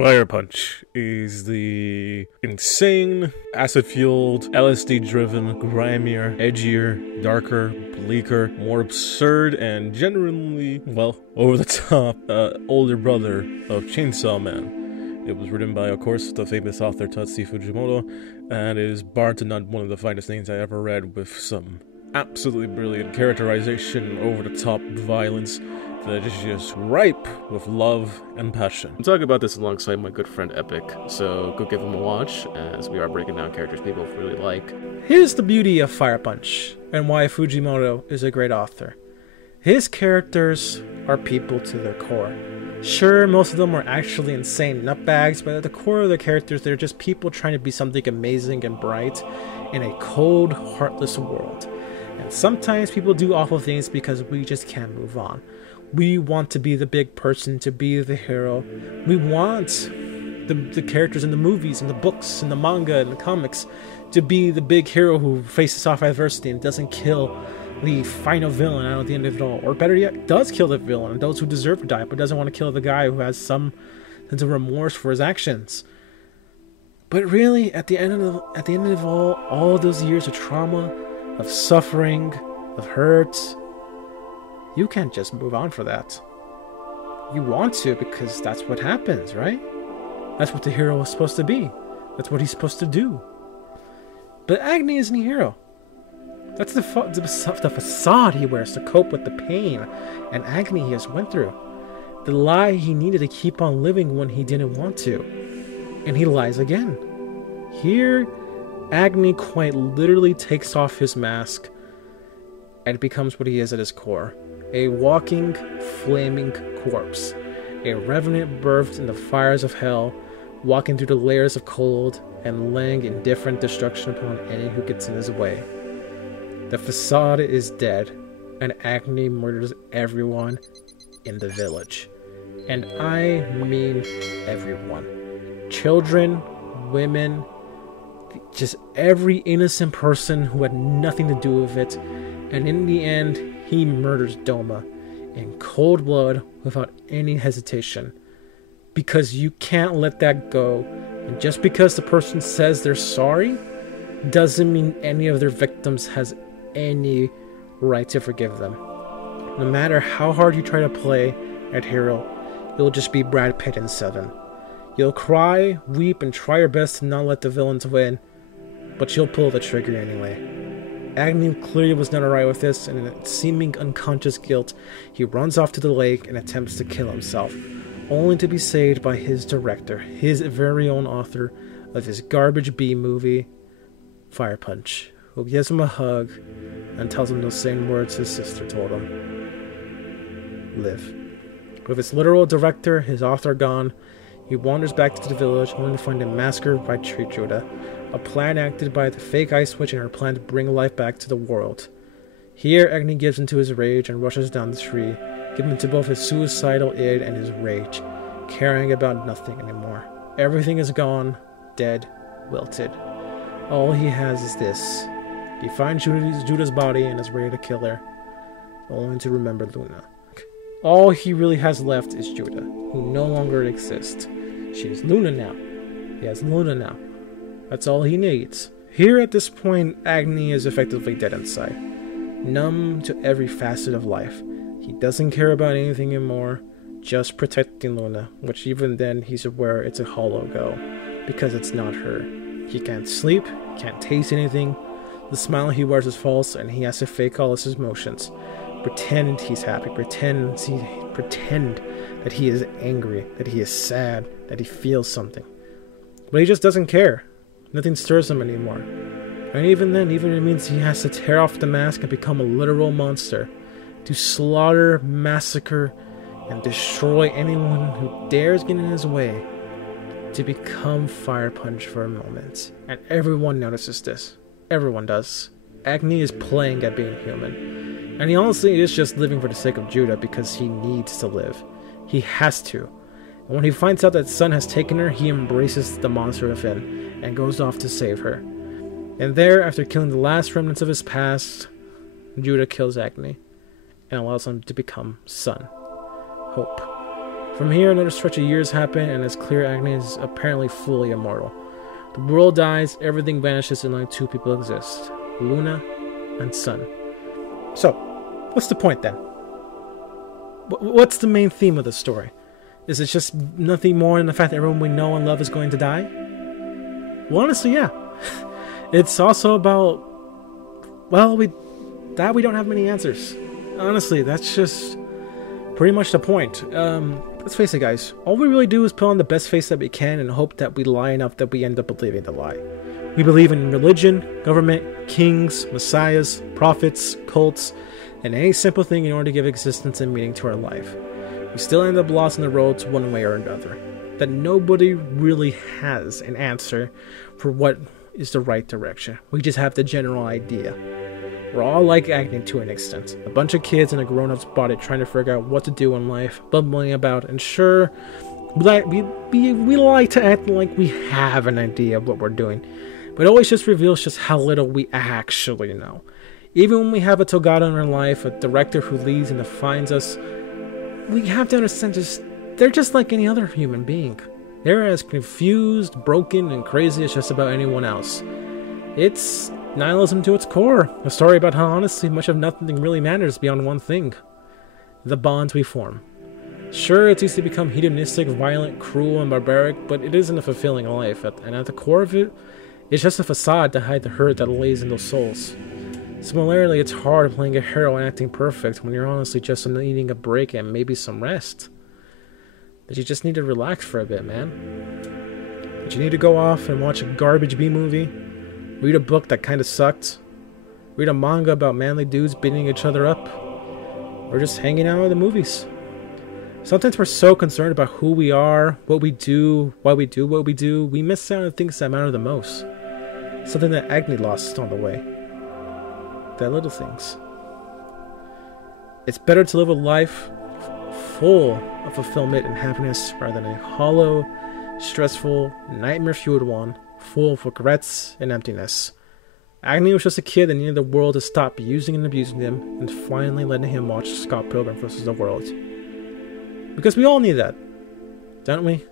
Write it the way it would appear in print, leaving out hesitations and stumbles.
Fire Punch is the insane, acid-fueled, LSD-driven, grimier, edgier, darker, bleaker, more absurd, and generally, well, over-the-top older brother of Chainsaw Man. It was written by, of course, the famous author Tatsuya Fujimoto, and is bar to none one of the finest things I ever read, with some absolutely brilliant characterization, over-the-top violence that is just ripe with love and passion. I'm talking about this alongside my good friend Epic, so go give him a watch, as we are breaking down characters people really like. Here's the beauty of Fire Punch, and why Fujimoto is a great author. His characters are people to their core. Sure, most of them are actually insane nutbags, but at the core of their characters, they're just people trying to be something amazing and bright in a cold, heartless world. And sometimes people do awful things because we just can't move on. We want to be the big person, to be the hero. We want the characters in the movies, in the books, in the manga, and the comics to be the big hero who faces off adversity and doesn't kill the final villain out at the end of it all. Or better yet, does kill the villain and those who deserve to die, but doesn't want to kill the guy who has some sense of remorse for his actions. But really, at the end of all those years of trauma, of suffering, of hurt, you can't just move on for that. You want to, because that's what happens, right? That's what the hero is supposed to be. That's what he's supposed to do. But Agni isn't a hero. That's the facade he wears to cope with the pain and agony he has went through. The lie he needed to keep on living when he didn't want to. And he lies again. Here, Agni quite literally takes off his mask and becomes what he is at his core. A walking, flaming corpse. A revenant birthed in the fires of hell, walking through the layers of cold and laying indifferent destruction upon any who gets in his way. The facade is dead, and Agni murders everyone in the village. And I mean everyone. Children, women, just every innocent person who had nothing to do with it. And in the end, he murders Doma in cold blood without any hesitation. Because you can't let that go. And just because the person says they're sorry, doesn't mean any of their victims has any right to forgive them. No matter how hard you try to play at hero, you'll just be Brad Pitt in Seven. You'll cry, weep, and try your best to not let the villains win, but you'll pull the trigger anyway. Agni clearly was not alright with this, and in a seeming unconscious guilt, he runs off to the lake and attempts to kill himself, only to be saved by his director, his very own author of his garbage B movie, Fire Punch, who gives him a hug and tells him those same words his sister told him. Live. With his literal director, his author gone, he wanders back to the village only to find him massacred by Tree Judah, a plan acted by the fake Ice Witch in her plan to bring life back to the world. Here, Agni gives into his rage and rushes down the tree, giving to both his suicidal id and his rage, caring about nothing anymore. Everything is gone, dead, wilted. All he has is this. He finds Judah's body and is ready to kill her, only to remember Luna. All he really has left is Judah, who no longer exists. She is Luna now. He has Luna now. That's all he needs. Here at this point, Agni is effectively dead inside, numb to every facet of life. He doesn't care about anything anymore, just protecting Luna, which even then he's aware it's a hollow go, because it's not her. He can't sleep, can't taste anything, the smile he wears is false, and he has to fake all his emotions. Pretend he's happy, pretend that he is angry, that he is sad, that he feels something. But he just doesn't care. Nothing stirs him anymore. And even then, even it means he has to tear off the mask and become a literal monster, to slaughter, massacre, and destroy anyone who dares get in his way, to become Fire Punch for a moment. And everyone notices this. Everyone does. Agni is playing at being human. And he honestly is just living for the sake of Judah because he needs to live. He has to. And when he finds out that Sun has taken her, he embraces the monster within and goes off to save her. And there, after killing the last remnants of his past, Judah kills Agni and allows him to become Sun. Hope. From here, another stretch of years happen, and it's clear Agni is apparently fully immortal. The world dies, everything vanishes, and only two people exist. Luna and Sun. So, what's the point then? What's the main theme of the story? Is it just nothing more than the fact that everyone we know and love is going to die? Well, honestly, yeah. It's also about, well, we don't have many answers. Honestly, that's just pretty much the point. Let's face it, guys. All we really do is put on the best face that we can and hope that we lie enough that we end up believing the lie. We believe in religion, government, kings, messiahs, prophets, cults, and any simple thing in order to give existence and meaning to our life. We still end up lost on the roads one way or another. That nobody really has an answer for what is the right direction. We just have the general idea. We're all like Agni to an extent. A bunch of kids in a grown-up's body trying to figure out what to do in life, bumbling about, and sure, we like to act like we have an idea of what we're doing. But it always just reveals just how little we actually know. Even when we have a Togata in our life, a director who leads and defines us, we have to understand they're just like any other human being. They're as confused, broken, and crazy as just about anyone else. It's nihilism to its core. A story about how honestly much of nothing really matters beyond one thing. The bonds we form. Sure, it's easy to become hedonistic, violent, cruel, and barbaric, but it isn't a fulfilling life, and at the core of it, it's just a facade to hide the hurt that lays in those souls. Similarly, it's hard playing a hero and acting perfect when you're honestly just needing a break and maybe some rest. That you just need to relax for a bit, man. That you need to go off and watch a garbage B-movie, read a book that kinda sucked, read a manga about manly dudes beating each other up, or just hanging out at the movies. Sometimes we're so concerned about who we are, what we do, why we do what we do, we miss out on the things that matter the most. Something that Agni lost on the way. The little things. It's better to live a life full of fulfillment and happiness rather than a hollow, stressful, nightmare-fueled one, full of regrets and emptiness. Agni was just a kid that needed the world to stop using and abusing him and finally letting him watch Scott Pilgrim vs. the World. Because we all need that, don't we?